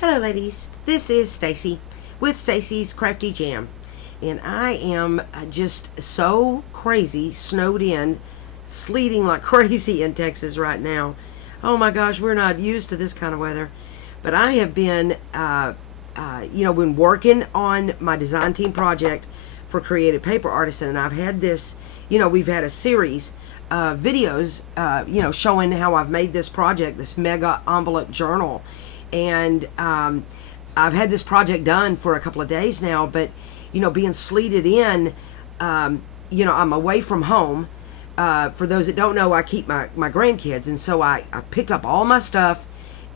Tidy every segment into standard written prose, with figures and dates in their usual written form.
Hello ladies, this is Stacy with Stacy's Crafty Jam, and I am just so crazy snowed in, sleeting like crazy in Texas right now. Oh my gosh, we're not used to this kind of weather, but I have been been working on my design team project for Kreativ Paper Artisan, and I've had this, we've had a series of videos, showing how I've made this project, this mega envelope journal. And I've had this project done for a couple of days now, but being sleeted in, I'm away from home. For those that don't know, I keep my grandkids, and so I picked up all my stuff,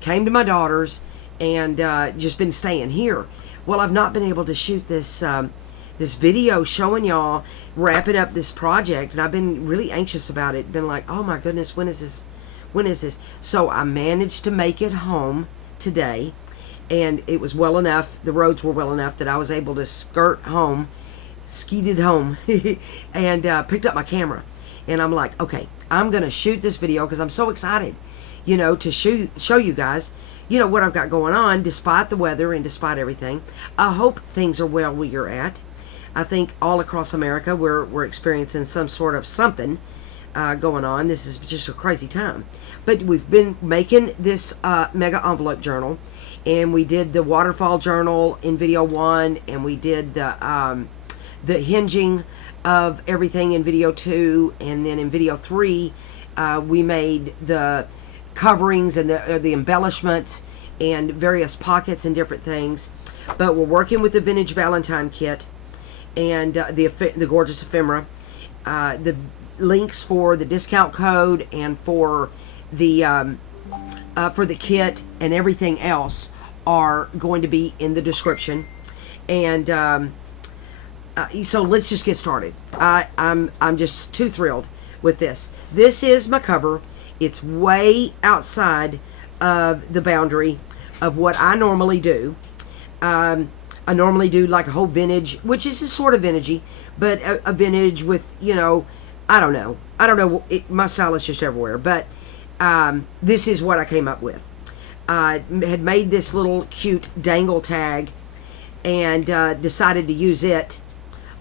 came to my daughter's, and just been staying here. Well, I've not been able to shoot this this video showing y'all wrapping up this project, and I've been really anxious about it. Been like, oh my goodness, when is this? When is this? So I managed to make it home today, and it was well enough, the roads were well enough that I was able to skeeted home and picked up my camera, and I'm like, okay, I'm gonna shoot this video because I'm so excited, to show you guys what I've got going on despite the weather and despite everything. I hope things are well where you're at. I think all across America we're experiencing some sort of something going on. This is just a crazy time. But we've been making this mega envelope journal, and we did the waterfall journal in video 1, and we did the hinging of everything in video 2, and then in video 3 we made the coverings and the embellishments and various pockets and different things. But we're working with the Vintage Valentine Kit and the gorgeous ephemera, the links for the discount code and for the kit and everything else are going to be in the description. And so let's just get started. I'm just too thrilled with this. This is my cover. It's way outside of the boundary of what I normally do. I normally do like a whole vintage, which is sort of vintagey, but a vintage with, I don't know. My style is just everywhere, but this is what I came up with. I had made this little cute dangle tag and decided to use it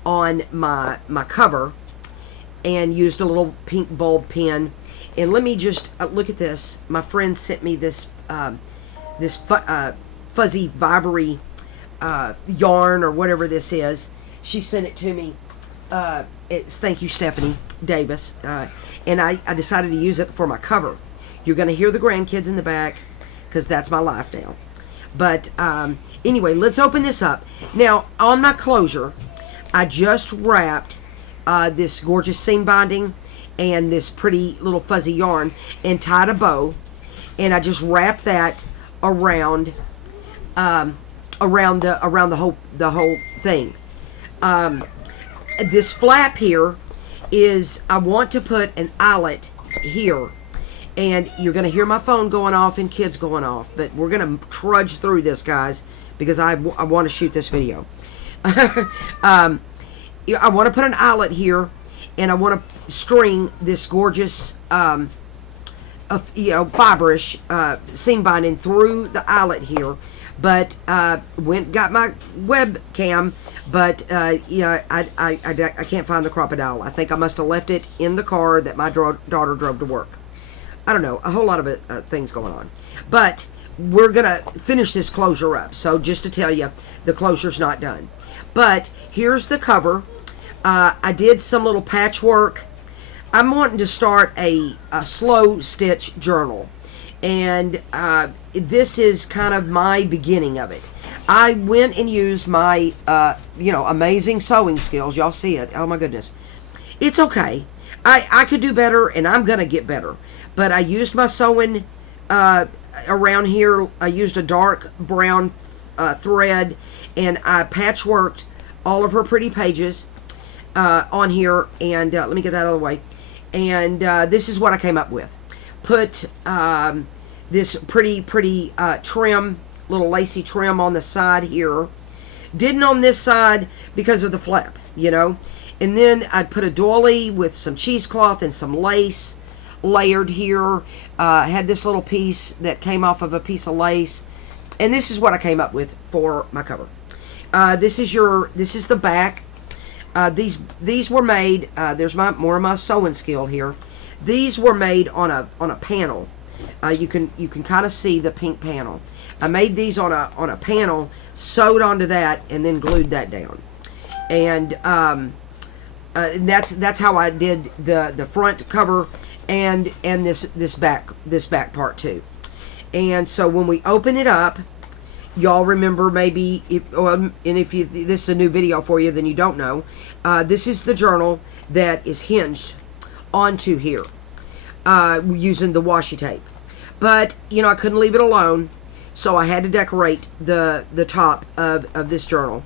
on my cover, and used a little pink bulb pen. And let me just look at this. My friend sent me this fuzzy vibery yarn or whatever this is. She sent it to me. Thank you, Stephanie Davis. And I decided to use it for my cover. You're going to hear the grandkids in the back because that's my life now. But anyway, let's open this up. Now, on my closure, I just wrapped this gorgeous seam binding and this pretty little fuzzy yarn and tied a bow. And I just wrapped that around around the whole thing. This flap here is, I want to put an eyelet here, and you're going to hear my phone going off and kids going off, but we're going to trudge through this, guys, because I want to shoot this video. I want to put an eyelet here, and I want to string this gorgeous fiberish seam binding through the eyelet here. But got my webcam, but I can't find the crocodile. I think I must have left it in the car that my daughter drove to work. I don't know, a whole lot of things going on. But we're gonna finish this closure up. So just to tell you, the closure's not done. But here's the cover. I did some little patchwork. I'm wanting to start a slow stitch journal. And this is kind of my beginning of it. I went and used my, amazing sewing skills. Y'all see it. Oh, my goodness. It's okay. I could do better, and I'm going to get better. But I used my sewing around here. I used a dark brown thread, and I patchworked all of her pretty pages on here. And let me get that out of the way. And this is what I came up with. Put this pretty trim, little lacy trim on the side here. Didn't on this side because of the flap, And then I'd put a doily with some cheesecloth and some lace layered here. Had this little piece that came off of a piece of lace And this is what I came up with for my cover. This is the back. These were made. There's more of my sewing skill here. These were made on a panel. You can kind of see the pink panel. I made these on a panel, sewed onto that, and then glued that down. And that's how I did the front cover and this back part too. And so when we open it up, y'all remember maybe, and if this is a new video for you, then you don't know. This is the journal that is hinged onto here using the washi tape. But, you know, I couldn't leave it alone, so I had to decorate the top of this journal.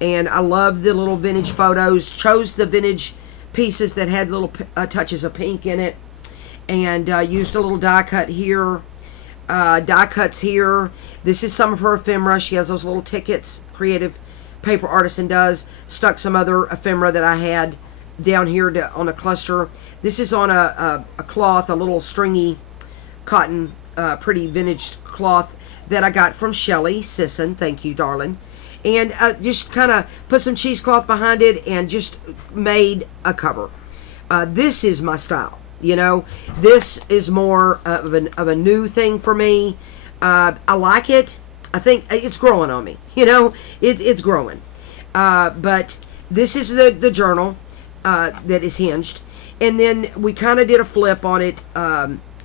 And I love the little vintage photos. Chose the vintage pieces that had little touches of pink in it. And used a little die cut here. Die cuts here. This is some of her ephemera. She has those little tickets. Kreativ Paper Artisan does. Stuck some other ephemera that I had down here on a cluster. This is on a cloth, a little stringy cotton, pretty vintage cloth that I got from Shelly Sisson. Thank you, darling. And just kind of put some cheesecloth behind it and just made a cover. This is my style. You know, this is more of a new thing for me. I like it. I think it's growing on me. You know, it's growing. But this is the journal that is hinged. And then we kind of did a flip on it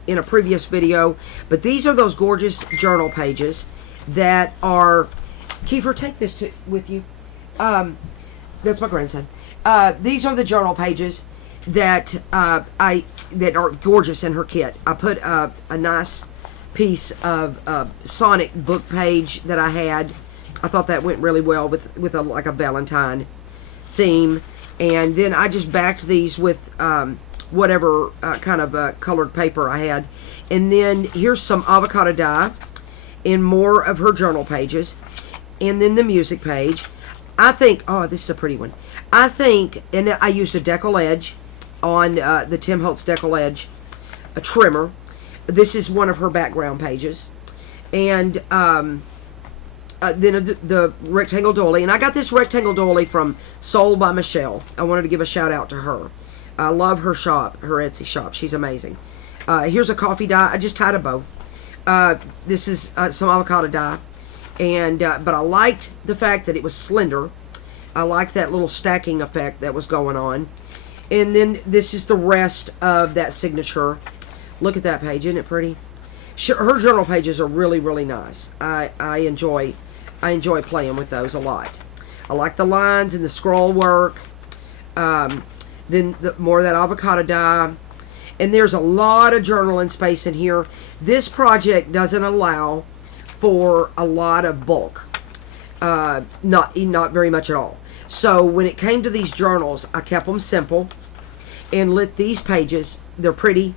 in a previous video. But these are those gorgeous journal pages that are... Kiefer, take this with you. That's my grandson. These are the journal pages that that are gorgeous in her kit. I put a nice piece of Sonic book page that I had. I thought that went really well with like a Valentine theme. And then I just backed these with whatever kind of colored paper I had. And then here's some avocado dye in more of her journal pages. And then the music page. I think, oh, this is a pretty one. I think, and I used a decal edge on the Tim Holtz decal edge, a trimmer. This is one of her background pages. And then the rectangle doily. And I got this rectangle doily from Soul by Michelle. I wanted to give a shout out to her. I love her shop, her Etsy shop. She's amazing. Here's a coffee dye. I just tied a bow. This is some avocado dye. And but I liked the fact that it was slender. I liked that little stacking effect that was going on. And then this is the rest of that signature. Look at that page, isn't it pretty? Her journal pages are really, really nice. I enjoy playing with those a lot. I like the lines and the scroll work. Then more of that avocado dye. And there's a lot of journaling space in here. This project doesn't allow for a lot of bulk, not very much at all. So when it came to these journals, I kept them simple and let these pages, they're pretty,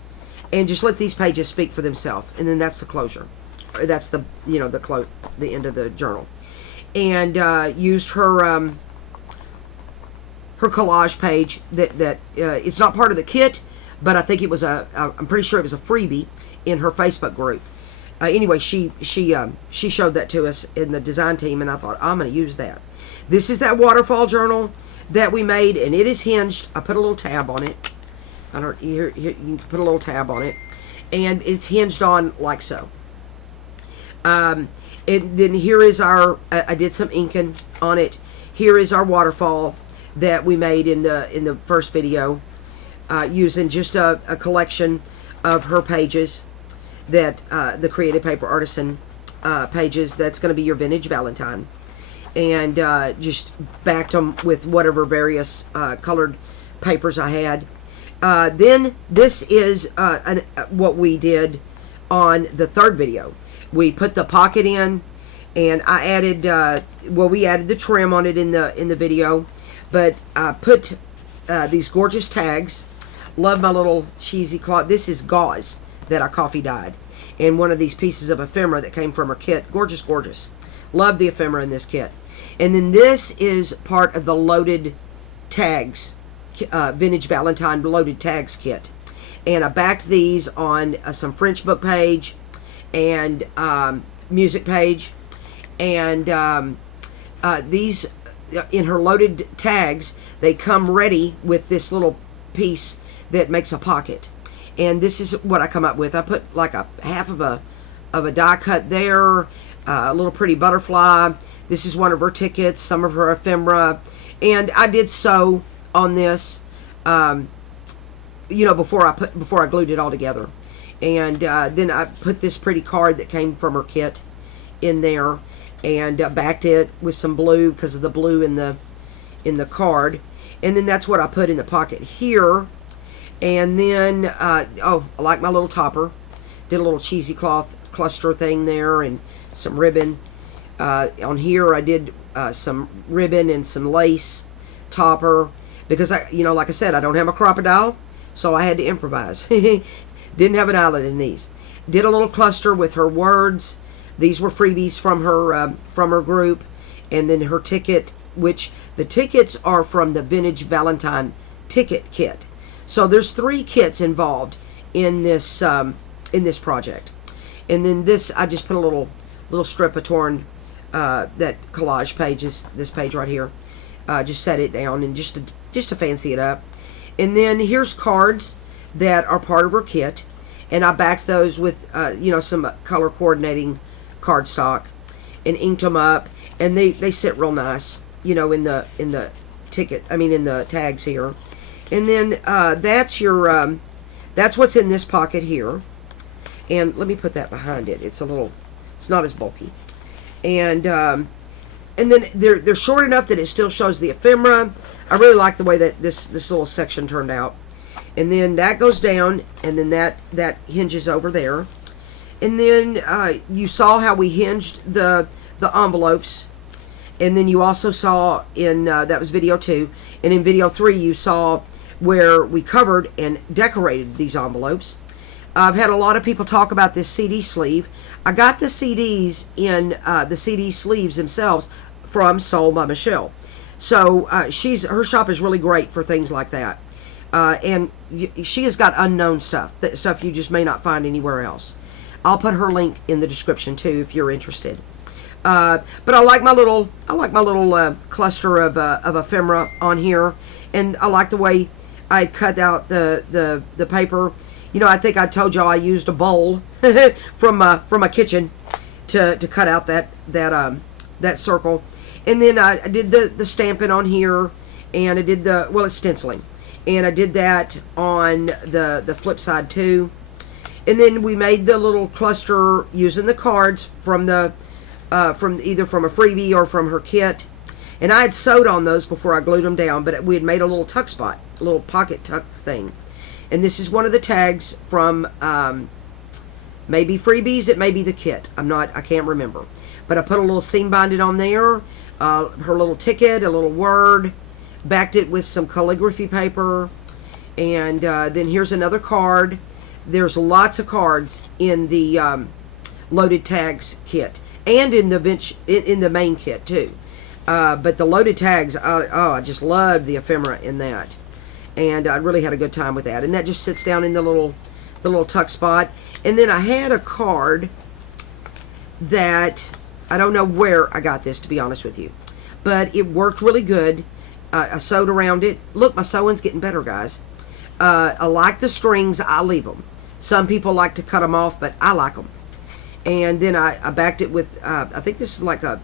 and just let these pages speak for themselves. And then that's the closure. That's the the end of the journal. And used her her collage page that it's not part of the kit, but I think it was I'm pretty sure it was a freebie in her Facebook group. Anyway, she showed that to us in the design team, and I thought, I'm going to use that. This is that waterfall journal that we made, and it is hinged. I put a little tab on it. Here you can put a little tab on it, and it's hinged on like so. And then here is our. I did some inking on it. Here is our waterfall that we made in the first video, using just a collection of her pages. That the Kreativ Paper Artisan pages, that's going to be your Vintage Valentine. And just backed them with whatever various colored papers I had. Then this is what we did on the third video. We put the pocket in, and I added, we added the trim on it in the video. But I put these gorgeous tags. Love my little cheesy cloth. This is gauze that I coffee dyed, and one of these pieces of ephemera that came from her kit. Gorgeous, gorgeous. Love the ephemera in this kit. And then this is part of the loaded tags, Vintage Valentine loaded tags kit. And I backed these on some French book page and music page And these, in her loaded tags, they come ready with this little piece that makes a pocket. And this is what I come up with. I put like a half of a die cut there, a little pretty butterfly. This is one of her tickets, some of her ephemera. And I did sew on this, before I glued it all together. And then I put this pretty card that came from her kit in there, and backed it with some blue because of the blue in the card. And then that's what I put in the pocket here. And then I like my little topper. Did a little cheesy cloth cluster thing there and some ribbon. On here I did some ribbon and some lace topper because like I said, I don't have a crocodile, so I had to improvise. Didn't have an eyelet in these. Did a little cluster with her words. These were freebies from her group, and then her ticket, which the tickets are from the Vintage Valentine ticket kit. So there's 3 kits involved in this project. And then this, I just put a little strip of torn, that collage page is this page right here. Just set it down and just to fancy it up. And then here's cards that are part of her kit, and I backed those with some color coordinating cardstock and inked them up, and they sit real nice, in the ticket. I mean, in the tags here. And then that's your that's what's in this pocket here. And let me put that behind it. It's not as bulky. And then they're short enough that it still shows the ephemera. I really like the way that this little section turned out. And then that goes down, and then that hinges over there. And then you saw how we hinged the envelopes. And then you also saw in, that was video 2. And in video 3, you saw where we covered and decorated these envelopes. I've had a lot of people talk about this CD sleeve. I got the CDs in the CD sleeves themselves from Sold by Michelle. So her shop is really great for things like that. And she has got unknown stuff, stuff you just may not find anywhere else. I'll put her link in the description too if you're interested. But I like my little cluster of ephemera on here, and I like the way I cut out the paper. I think I told y'all I used a bowl from my kitchen to cut out that circle. And then I did the stamping on here, and I did it's stenciling, and I did that on the flip side too. And then we made the little cluster using the cards from either from a freebie or from her kit. And I had sewed on those before I glued them down, but we had made a little tuck spot, a little pocket tuck thing. And this is one of the tags from maybe freebies, it may be the kit. I can't remember. But I put a little seam binding on there, her little ticket, a little word, backed it with some calligraphy paper, and then here's another card. There's lots of cards in the loaded tags kit, and in the main kit too. But the loaded tags, I just loved the ephemera in that, and I really had a good time with that. And that just sits down in the little tuck spot. And then I had a card that I don't know where I got this, to be honest with you, but it worked really good. I sewed around it. Look, my sewing's getting better, guys. I like the strings. I leave them. Some people like to cut them off, but I like them. And then I backed it with, I think this is like a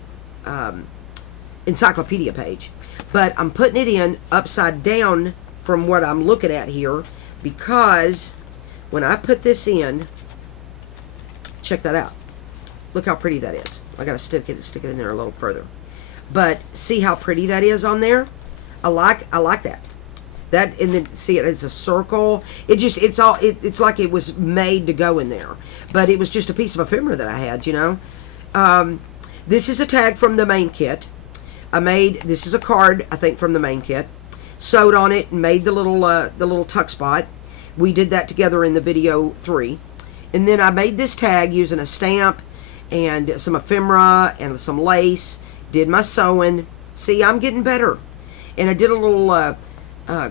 encyclopedia page. But I'm putting it in upside down from what I'm looking at here, because when I put this in, check that out. Look how pretty that is. I got to stick it in there a little further. But see how pretty that is on there? I like that. That, and then see it as a circle. It's like it was made to go in there. But it was just a piece of ephemera that I had, This is a tag from the main kit. This is a card, I think, from the main kit. Sewed on it and made the little tuck spot. We did that together in the video 3. And then I made this tag using a stamp and some ephemera and some lace. Did my sewing. See, I'm getting better. And I did a little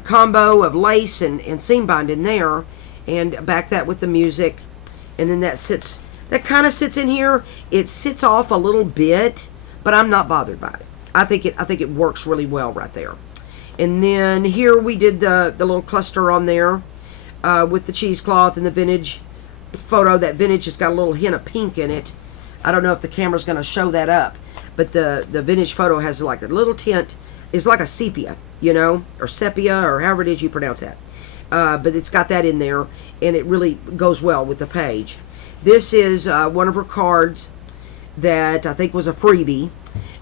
combo of lace and seam binding there, and back that with the music. And then that kind of sits in here. It sits off a little bit but I'm not bothered by it. I think it works really well right there. And then here we did the little cluster on there with the cheesecloth and the vintage photo. That vintage has got a little hint of pink in it. I don't know if the camera's going to show that up, but the vintage photo has like a little tint. It's like a sepia, you know, or sepia, or however it is you pronounce that. But it's got that in there, and it really goes well with the page. This is one of her cards that I think was a freebie,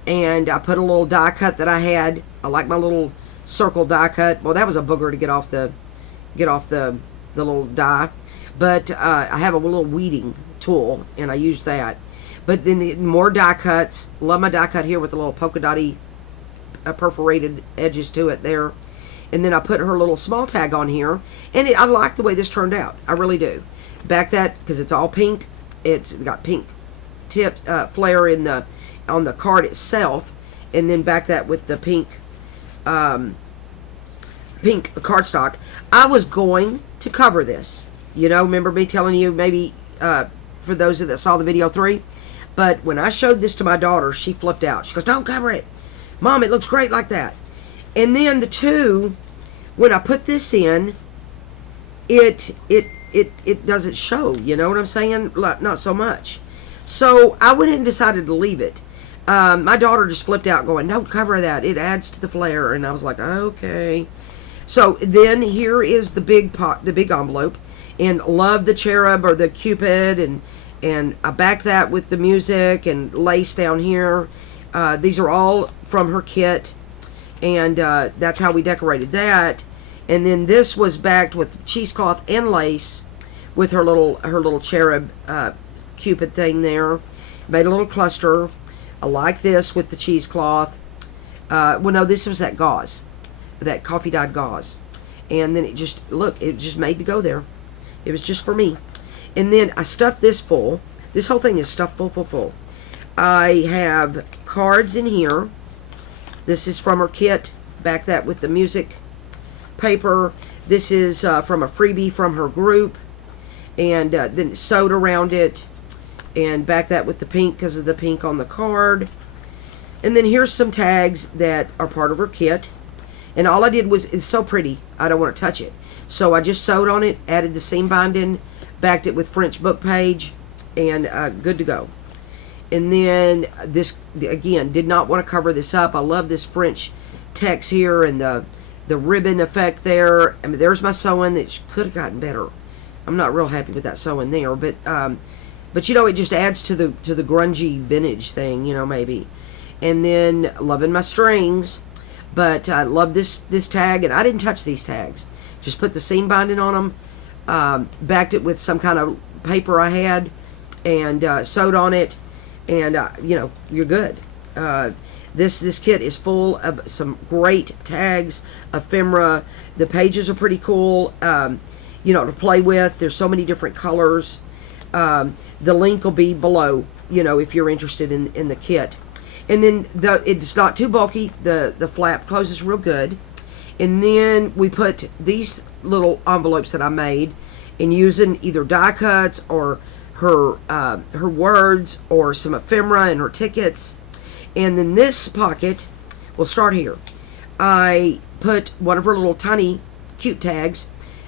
and I put a little die cut that I had. I like my little circle die cut. Well, that was a booger to get off the little die, but I have a little weeding tool, and I used that. But then more die cuts. Love my die cut here with the little polka dotty perforated edges to it there. And then I put her little small tag on here, and I like the way this turned out. I really do. Back that, because it's all pink. It's got pink tip flare on the card itself, and then back that with the pink cardstock. I was going to cover this. You know, remember me telling you, maybe for those that saw the video 3. But when I showed this to my daughter, she flipped out. She goes, "Don't cover it. Mom, it looks great like that." And then the 2, when I put this in, it doesn't show. You know what I'm saying? Not so much. So I went ahead and decided to leave it. My daughter just flipped out going, "Don't cover that. It adds to the flair." And I was like, okay. So then here is the big envelope, and love the cherub or the cupid, and I backed that with the music and lace down here. These are all from her kit, and that's how we decorated that. And then this was backed with cheesecloth and lace with her little cherub cupid thing there. Made a little cluster. I like this with the cheesecloth. Well, no, this was that gauze, that coffee dyed gauze. And then it just made to go there. It was just for me. And then I stuffed this full. This whole thing is stuffed full. I have cards in here. This is from her kit. Back that with the music paper. This is from a freebie from her group. And then sewed around it. And back that with the pink because of the pink on the card. And then here's some tags that are part of her kit. And all I did was, it's so pretty, I don't want to touch it. So I just sewed on it, added the seam binding, backed it with French book page, and good to go. And then this, again, did not want to cover this up. I love this French text here and the ribbon effect there. I mean, there's my sewing that could have gotten better. I'm not real happy with that sewing there, but you know, it just adds to the grungy vintage thing, you know, maybe. And then loving my strings, but I love this tag, and I didn't touch these tags. Just put the seam binding on them, backed it with some kind of paper I had, and sewed on it, and you know, you're good. This kit is full of some great tags, ephemera. The pages are pretty cool, you know, to play with. There's so many different colors. The link will be below, you know, if you're interested in the kit. And then it's not too bulky. The flap closes real good. And then we put these little envelopes that I made, and using either die cuts or her words or some ephemera and her tickets. And then this pocket, we'll start here. I put one of her little tiny cute tags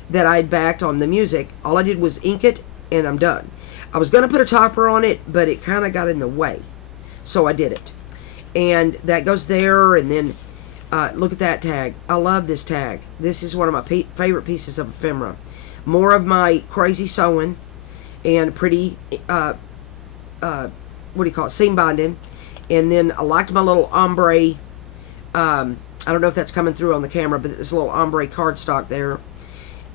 that I had backed on the music. All I did was ink it, and I'm done. I was going to put a topper on it, but it kind of got in the way. So I did it. And that goes there, and then look at that tag. I love this tag. This is one of my favorite pieces of ephemera. More of my crazy sewing and pretty, what do you call it, seam binding. And then I liked my little ombre, I don't know if that's coming through on the camera, but there's a little ombre cardstock there.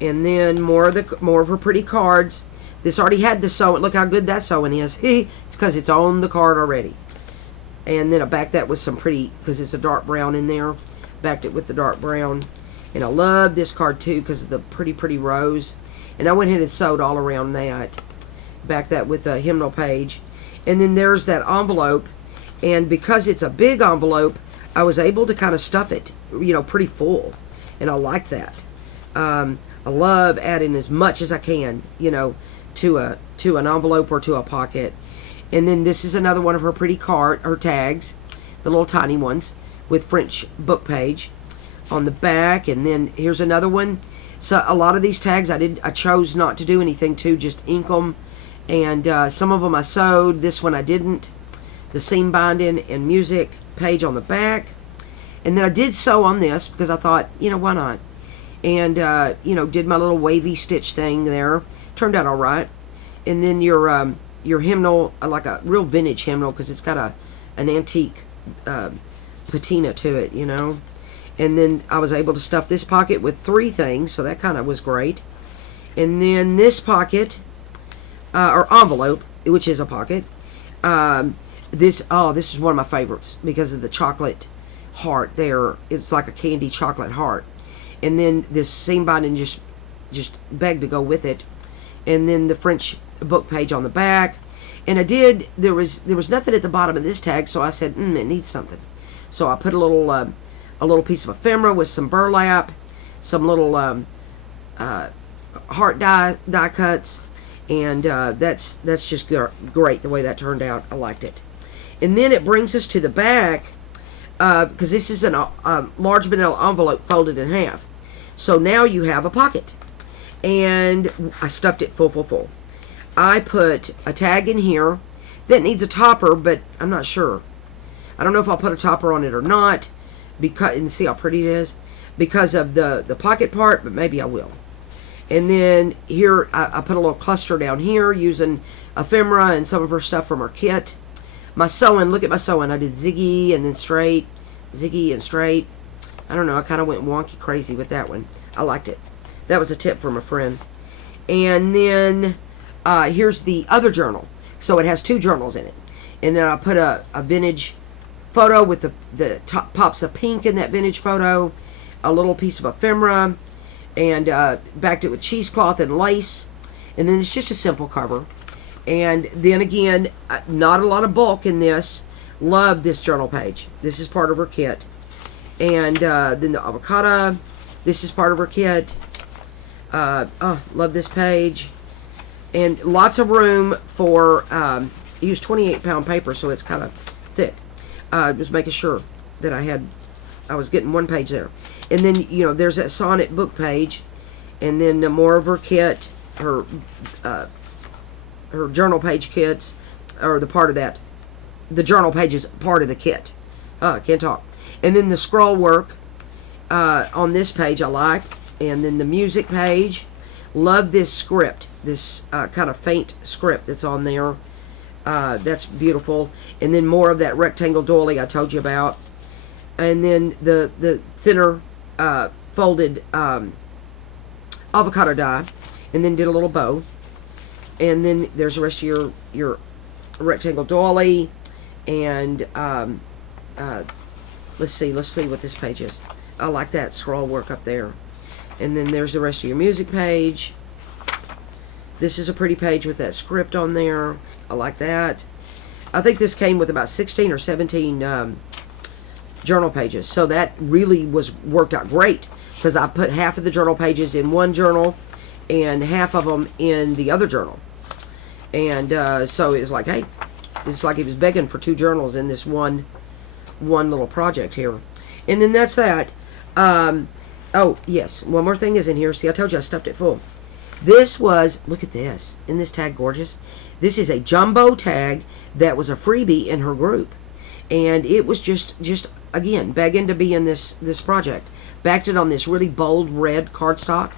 And then more of her pretty cards. This already had the sewing. Look how good that sewing is. It's because it's on the card already. And then I backed that with some pretty, because it's a dark brown in there. Backed it with the dark brown. And I love this card too because of the pretty rose. And I went ahead and sewed all around that. Backed that with a hymnal page. And then there's that envelope. And because it's a big envelope, I was able to kind of stuff it, you know, pretty full. And I like that. I love adding as much as I can, you know, to an envelope or to a pocket. And then this is another one of her pretty her tags. the little tiny ones with French book page on the back. And then here's another one. So a lot of these tags I chose not to do anything to, just ink them. And some of them I sewed. This one I didn't. The seam binding and music page on the back. And then I did sew on this because I thought, why not? And, did my little wavy stitch thing there. Turned out all right. And then your hymnal, like a real vintage hymnal, because it's got an antique patina to it, And then I was able to stuff this pocket with 3 things, so that kind of was great. And then this pocket, or envelope, which is a pocket, this is one of my favorites because of the chocolate heart there. It's like a candy chocolate heart. And then this seam binding just begged to go with it. And then the French book page on the back. And there was nothing at the bottom of this tag, so I said, it needs something. So I put a little piece of ephemera with some burlap, some little heart die cuts, and that's just great the way that turned out. I liked it. And then it brings us to the back, because this is a large manila envelope folded in half. So now you have a pocket. And I stuffed it full. I put a tag in here that needs a topper, but I'm not sure. I don't know if I'll put a topper on it or not, and see how pretty it is, because of the pocket part, but maybe I will. And then here, I put a little cluster down here using ephemera and some of her stuff from her kit. My sewing, look at my sewing. I did ziggy and then straight, ziggy and straight. I don't know, I kind of went wonky crazy with that one. I liked it. That was a tip from a friend. And then here's the other journal. So it has 2 journals in it. And then I put a vintage photo with the top pops of pink in that vintage photo, a little piece of ephemera, and backed it with cheesecloth and lace. And then it's just a simple cover. And then again, not a lot of bulk in this. Love this journal page. This is part of her kit. And then the avocado. This is part of her kit. Love this page. And lots of room for, use 28-pound paper, so it's kind of thick. Just making sure that I was getting one page there. And then, there's that sonnet book page. And then more of her kit, her journal page kits, or the part of that. The journal page is part of the kit. I can't talk. And then the scroll work on this page I like. And then the music page. Love this script. This kind of faint script that's on there. That's beautiful. And then more of that rectangle doily I told you about. And then the thinner folded avocado die. And then did a little bow. And then there's the rest of your rectangle doily. And let's see what this page is. I like that scroll work up there. And then there's the rest of your music page. This is a pretty page with that script on there. I like that. I think this came with about 16 or 17 journal pages. So that really worked out great, because I put half of the journal pages in one journal and half of them in the other journal. And so it was like, hey, it's like he was begging for 2 journals in this one little project here. And then that's that. Oh, yes. One more thing is in here. See, I told you I stuffed it full. This was, look at this. Isn't this tag gorgeous? This is a jumbo tag that was a freebie in her group. And it was just again, begging to be in this project. Backed it on this really bold red cardstock.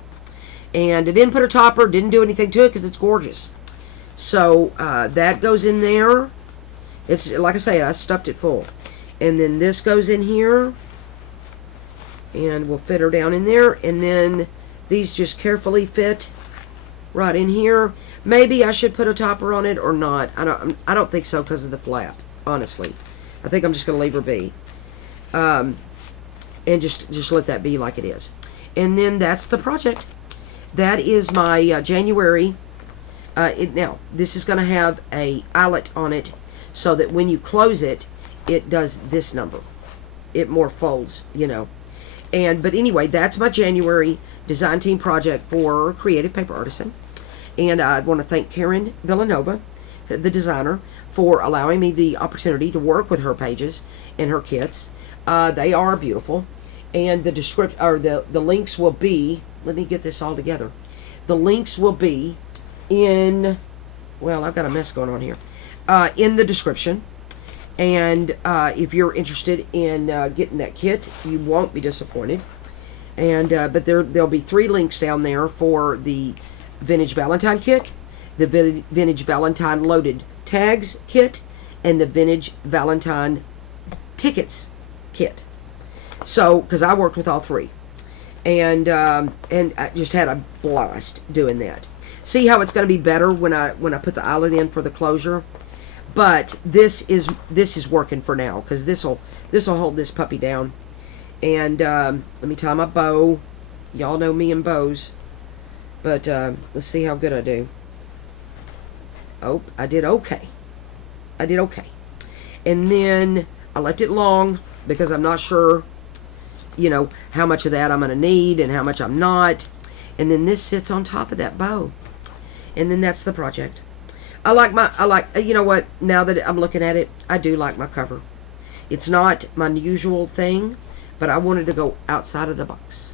And I didn't put a topper, didn't do anything to it because it's gorgeous. So that goes in there. It's, like I say, I stuffed it full. And then this goes in here. And we'll fit her down in there. And then these just carefully fit right in here. Maybe I should put a topper on it or not. I don't think so because of the flap, honestly. I think I'm just going to leave her be. And just let that be like it is. And then that's the project. That is my January. Now, this is going to have a eyelet on it so that when you close it, it does this number. It more folds, But anyway, that's my January design team project for Kreativ Paper Artisan. And I want to thank Karin Vilanova, the designer, for allowing me the opportunity to work with her pages and her kits. They are beautiful, and the description or the links will be. Let me get this all together. The links will be in. Well, I've got a mess going on here. In the description, and if you're interested in getting that kit, you won't be disappointed. And but there'll be 3 links down there for the Vintage Valentine Kit, the Vintage Valentine Loaded Tags Kit, and the Vintage Valentine Tickets Kit. So, because I worked with all 3, and I just had a blast doing that. See how it's going to be better when I put the eyelet in for the closure. But this is working for now, because this'll hold this puppy down. And let me tie my bow. Y'all know me and bows. But let's see how good I do. Oh, I did okay. I did okay. And then I left it long because I'm not sure, you know, how much of that I'm going to need and how much I'm not. And then this sits on top of that bow. And then that's the project. I like, you know what, now that I'm looking at it, I do like my cover. It's not my usual thing, but I wanted to go outside of the box.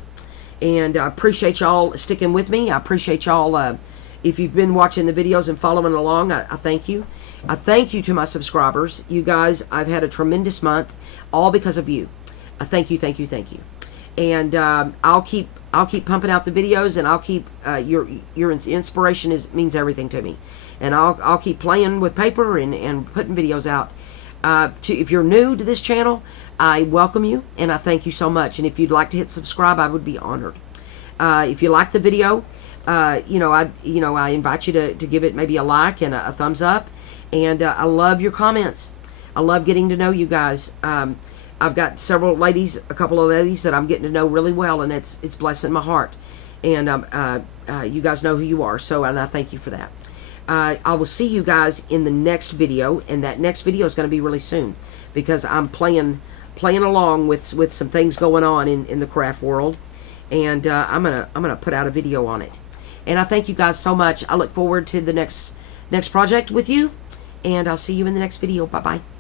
And I appreciate y'all sticking with me. I appreciate y'all, if you've been watching the videos and following along, I thank you. I thank you to my subscribers. You guys, I've had a tremendous month, all because of you. I thank you, thank you, thank you. And I'll keep pumping out the videos, and I'll keep your inspiration means everything to me. And I'll keep playing with paper and putting videos out. If you're new to this channel, I welcome you and I thank you so much. And if you'd like to hit subscribe, I would be honored. If you like the video, I invite you to give it maybe a like and a thumbs up. And I love your comments. I love getting to know you guys. I've got a couple of ladies that I'm getting to know really well, and it's blessing my heart. And you guys know who you are, and I thank you for that. I will see you guys in the next video, and that next video is going to be really soon, because I'm playing along with some things going on in the craft world, and I'm gonna put out a video on it. And I thank you guys so much. I look forward to the next project with you, and I'll see you in the next video. Bye bye.